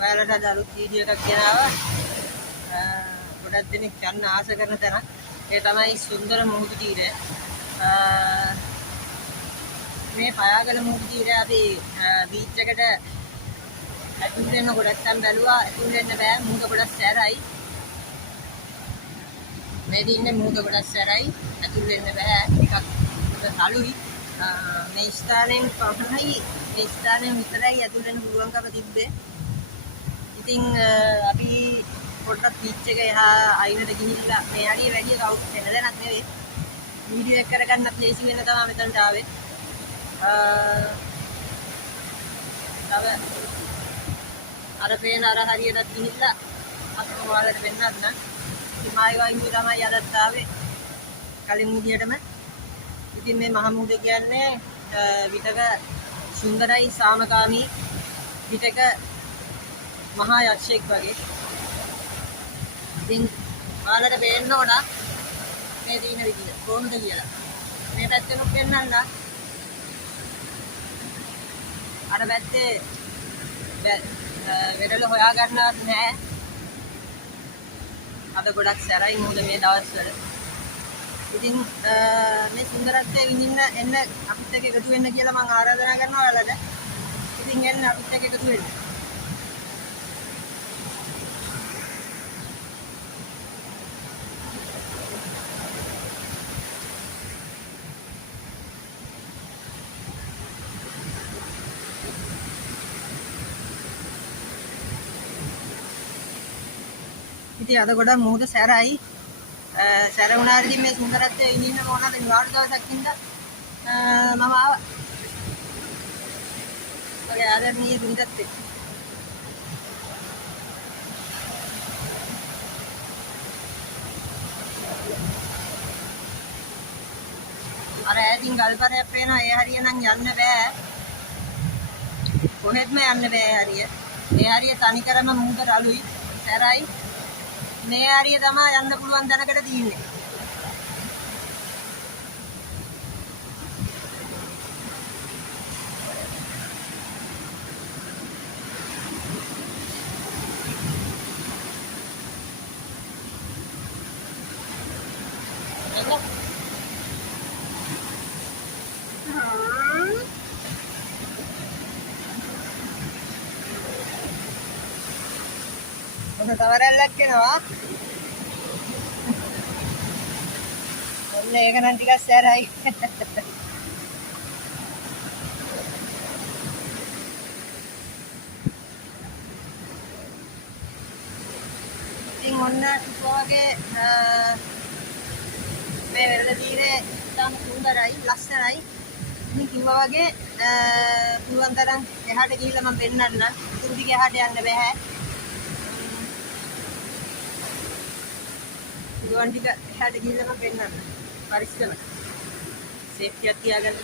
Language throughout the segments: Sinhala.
ඔයාලට අද අලුත් වීඩියෝ එකක් ගෙනාවා. ගොඩක් දෙනෙක් යන්න ආස කරන තැන. ඒ තමයි සුන්දර මුහුදු තීරය. මේ පයාගල මුහුදු තීරය අපි බීච් එකට ඇතුල් වෙන්න ගොඩක් තැන් බැලුවා. ඇතුල් වෙන්න බෑ. මුහුද ගොඩක් සැරයි. මේ දින්නේ මුහුද ගොඩක් සැරයි. ඇතුල් වෙන්න බෑ. ටිකක් තලුයි. මේ ස්ථානයෙන් පමණයි මේ ස්ථානයෙන් විතරයි ඇතුල් වෙන්න පුළුවන්කම තිබ්බේ. ඉතින් අපි පොඩ්ඩක් බීච් එක එහා අයිනට ගිහිල්ලා මේ හරිය වැඩි කවුරුත් වෙන දැනක් නෙවෙයි. වීඩියෝ එක කරගන්න ප්ලේසි වෙන තමයි මෙතනට ආවේ. තව අර පේන අර හරියට ගිහිල්ලා අපිට ඔයාලට වෙන්නත් නම් හිමායි වයින්දු තමයි අදත් ආවේ. කලින් විදියටම. ඉතින් මේ මහමුහුද කියන්නේ විතක සුන්දරයි සාමකාමී විතක මහා යක්ෂයෙක් වගේ. ඉතින් ඔයාලට පේන්න ඕන මේ දින විදිය කොහොමද කියලා. මේ පැත්තෙන් පෙන්නන්න. අර පැත්තේ වෙරළ හොයා ගන්නවත් නැහැ. අද ගොඩක් සැරයි මොකද මේ දවස්වල. ඉතින් මේ සුන්දරත්වය විඳින්න එන්න අපිත් එක්ක එකතු වෙන්න කියලා මම ආරාධනා කරනවා ඔයාලට. ඉතින් එන්න අපිත් එක්ක එකතු වෙන්න. ඉතින් අද ගොඩක් මුහුද සැරයි. සැර වුණාට ඉතින් මේ සුන්දරත්වය විඳින්න ඕනද නිවාඩු දවසක් ඉඳලා මම ආවා. ඔය ආදරණීය බින්දත් එක්ක. අර ඈතින් ගල්පරයක් පේනවා. ඒ හරිය නම් යන්න බෑ. කොහෙත්ම යන්න බෑ හරිය. ඒ හරිය තනිකරම මුහුද රළුයි. සැරයි. මේ හරිය තමයි යන්න පුළුවන් දැනකට තියෙන්නේ. ඔන්න තවරැල්ලක් එනවා. ඔන්න ඒක නම් ටිකක් සැරයි. ඉතින් ඔන්න වගේ මේ වෙරළ තීරේ ඉතාම සුන්දරයි, ලස්සනයි. ඉතින් කිව්වා වගේ පුළුවන් තරම් එහාට ගිහිල්ලා මම පෙන්නන්න. උතුරු දිග එහාට යන්න බෑ. පුළුවන් ටික එහාට ගිහිල්ලා මම පෙන්නන්න. පරිස්සම. සේෆ්ටියක් තියාගන්න.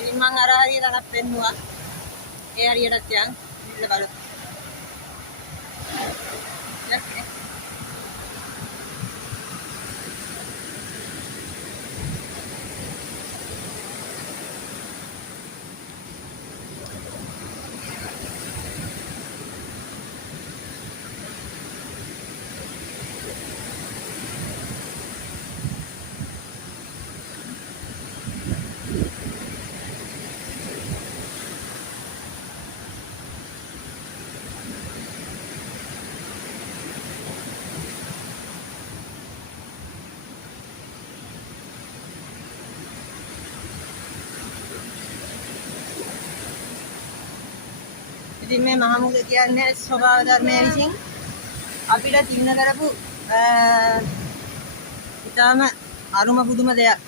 ඉතින් මම අර හරියට අනක් පෙන්නුවා. ඒ හරියටත් යන් ඉන්න බලමු. ඉතින් මේ මහමුහුද කියන්නේ ස්වභාව ධර්මය විසින් අපිට තින්න කරපු ඉතාම අරුම පුදුම දෙයක්.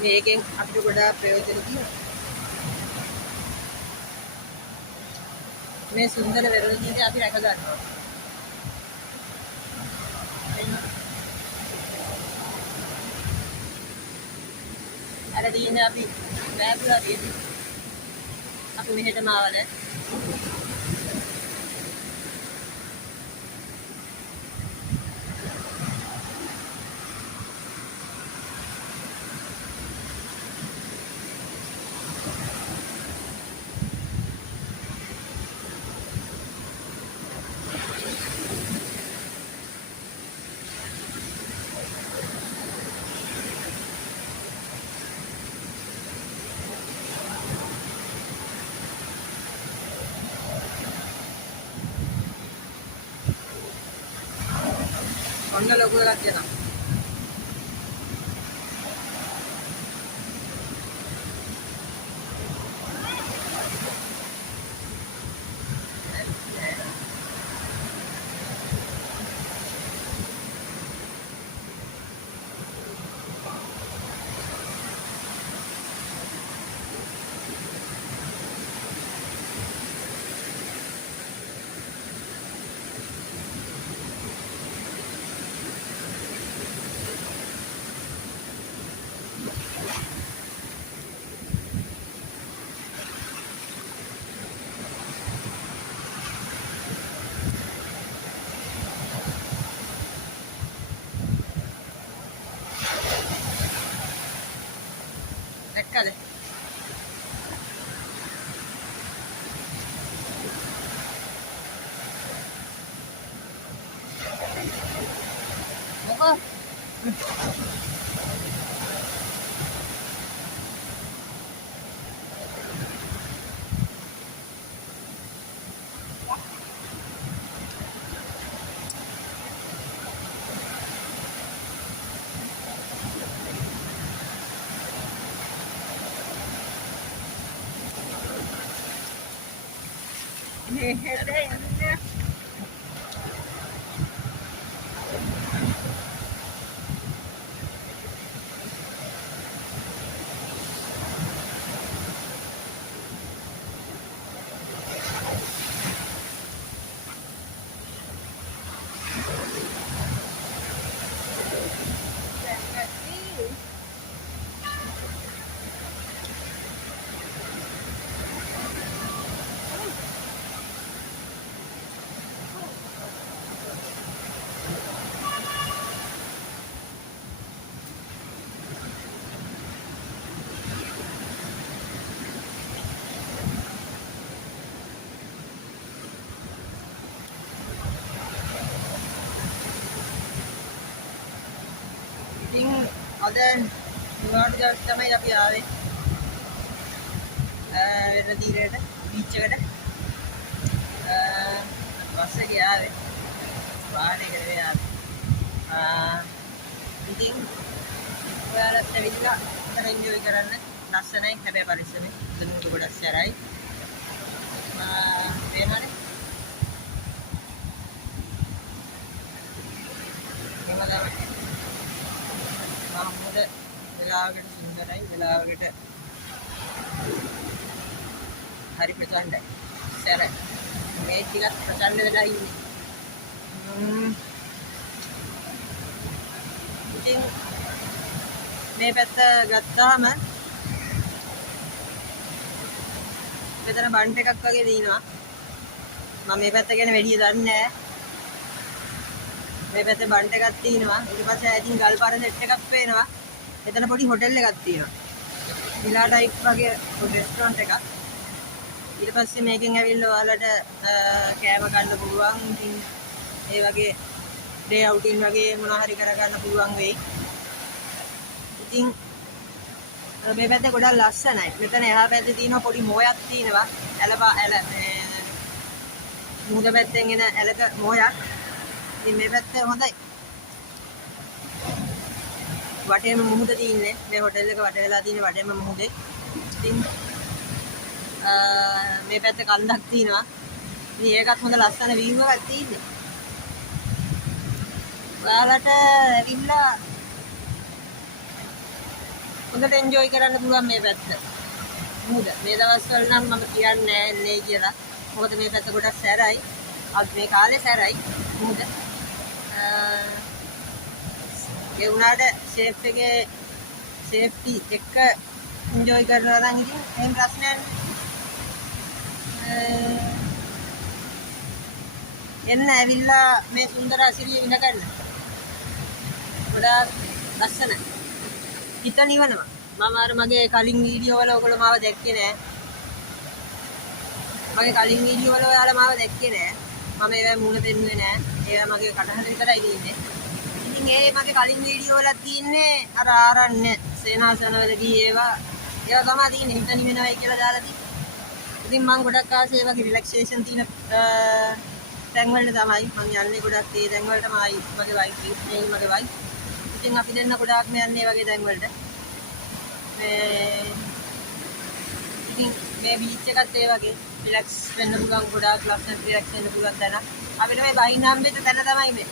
මේකෙන් අපිට ගොඩාක් ප්‍රයෝජන තියෙනවා. මේ සුන්දර වෙරළ ජීවිතය අපි රැක ගන්නවා. අර දින අපි වැපුලා තියෙන්නේ. අපි මෙහෙටම ආවද? ඔන්න ලොකු එකක් දෙනවා. දැක්කද? මොකෝ? ඉතින් අද නිවාඩු දවස් තමයි අපි ආවේ. වෙන තීරයට බීච් එකට. බස් එකේ ආවේ. වාහනයකට නෙවෙයි ආවේ. ඉතින් ඔයාලත් ඇවිල්ලා අතන එන්ජොයි කරන්න. ලස්සනයි හැබැයි පරිස්සමෙන්. දුන්නු ගොඩක් සැරයි. පේනවනේ. එහෙම මහමුද වෙලාවකට සුන්දරයි වෙලාවකට හරි ප්‍රචණ්ඩයි සැර මේ ටිකක් ප්‍රචණ්ඩ වෙලා ඉන්නේ. ඉතින් මේ පැත්ත ගත්තාම මෙතන බන්ට් එකක් වගේ දිනවා. මම මේ පැත්ත ගැන වැඩි දන්නේ නැහැ. මේ පැත්තේ බන්ට් එකක් තියෙනවා. ඊට පස්සේ ඇතින් ගල් පාර සෙට් එකක් පේනවා. එතන පොඩි හොටෙල් එකක් තියෙනවා. විලා ටයිප් වගේ රෙස්ටොරන්ට් එකක්. ඊට පස්සේ මේකෙන් ඇවිල්ලා ඔයාලට කෑම ගන්න පුළුවන්. ඉතින් ඒ වගේ ඩේ අවුටින් වගේ මොනවා හරි කරගන්න පුළුවන් වෙයි. ඉතින් මේ පැත්තේ ගොඩක් ලස්සනයි. මෙතන එහා පැත්තේ තියෙනවා පොඩි මොයක් තියෙනවා. මුහුද පැත්තෙන් එන ඇලක මොයක්. ඉතින් මේ පැත්ත හොඳයි. වටේම මුහුද තියෙන්නේ. මේ හොටෙල් එක වට වෙලා තියෙන්නේ වටේම මුහුදේ. ඉතින් මේ පැත්ත කන්දක් තියෙනවා. ඉතින් ඒකත් හොඳ ලස්සන view එකක් තියෙන්නේ. ඔයාලට ඇවිල්ලා හොඳට enjoy කරන්න පුළුවන් මේ පැත්ත. මොකද මේ දවස්වල නම් මම කියන්නේ නැහැ එන්නේ කියලා. මොකද මේ පැත්ත ගොඩක් සැරයි. අද මේ කාලේ සැරයි. මොකද ඒ වුණාට ෂේප් එකේ සේෆ්ටි එක enjoy කරනවා නම් ඉතින් එහෙම ප්‍රශ්නයක් නැහැ. එන්න ඇවිල්ලා මේ සුන්දර අසිරිය විඳ ගන්න. ගොඩාක් ලස්සනයි. හිත නිවනවා. මම අර මගේ කලින් වීඩියෝ වල ඔයගොල්ලෝ මාව දැක්කේ නෑ. මගේ කලින් වීඩියෝ වල ඔයාලා මාව දැක්කේ නෑ. මම ඒවා මූණ දෙන්නේ නෑ. ඒවා මගේ කටහඬ විතරයි තියෙන්නේ. ඉතින් ඒ මගේ කලින් වීඩියෝ වල තියෙන්නේ අර ආරණ්‍ය සේනාසන වල ගියේ ඒවා තමයි තියෙන්නේ. හිත නිවෙනවයි කියලා දාලා තියෙන්නේ. ඉතින් මම ගොඩක් ආසේ ඒ වගේ රිලැක්සේෂන් තියෙන තැන් වලට තමයි මම යන්නේ. ගොඩක් ඒ තැන් වලටමයි මගේ වයිෆ් මේ මගේ වයිෆ්. ඉතින් අපි දෙන්න ගොඩාක්ම යන්නේ වගේ තැන් වලට. ඉතින් මේ බීච් එකත් ඒ වගේ රිලැක්ස් වෙන්න පුළුවන් ගොඩාක් ලස්සන රිලැක්ස් වෙන්න පුළුවන් තැන. අපිට මේ බහින්න හම්බෙච්ච තැන තමයි මේ.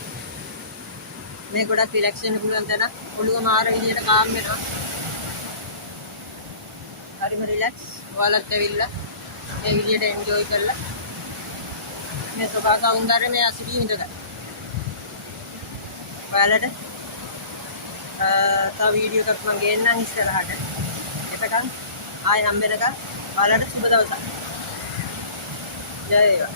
මේ ගොඩක් රිලැක්ස් වෙන්න පුළුවන් තැන. ඔළුව මාර විදියට කාම් වෙනවා. හරිම රිලැක්ස්. ඔයාලත් ඇවිල්ලා මේ විදියට එන්ජොයි කරලා මේ සබා සෞන්දර්යමය අසිරිය විඳ ගන්න. ඔයාලට තව වීඩියෝ එකක් මම ගේන්නම් ඉස්සරහට. එතකන් ආයෙ හම්බෙනකන් ඔයාලට සුබ දවසක්. ජය වේවා.